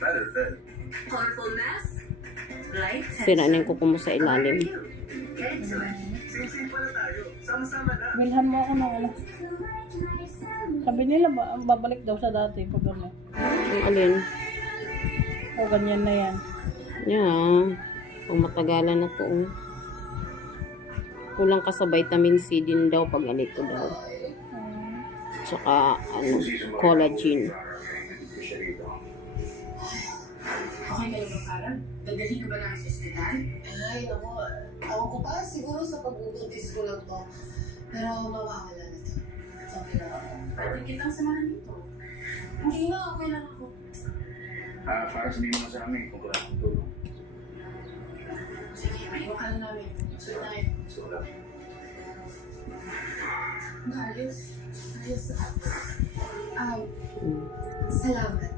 Better than. Colorful mask, light Sira na yung kuko mo sa ilalim. Get to it. Sing-sing pala tayo. Sama-sama na. Bilhan mo ako ng ano. Sabi nila babalik daw sa dati pag ano. Ang alin? O ganyan na yan. Yeah. Kung matagalan na to. Kulang ka sa vitamin C din daw pag ganito daw. Tsaka ano, collagen. Okay ka lang ba, Farah? Dadalhin ka ba namin sa ospital? Ay, naku. Ako ko pa, siguro sa pagbubuntis ko lang to. Pero mawawala na to. Okay lang ako. Pwede kitang samahan dito. Hindi na, okay lang ako. Para sabihin mo sa amin kung wala akong tulong. Sige, maiwan ka lang namin. So tayo. So, wala. Ayos. Ayos. Salamat.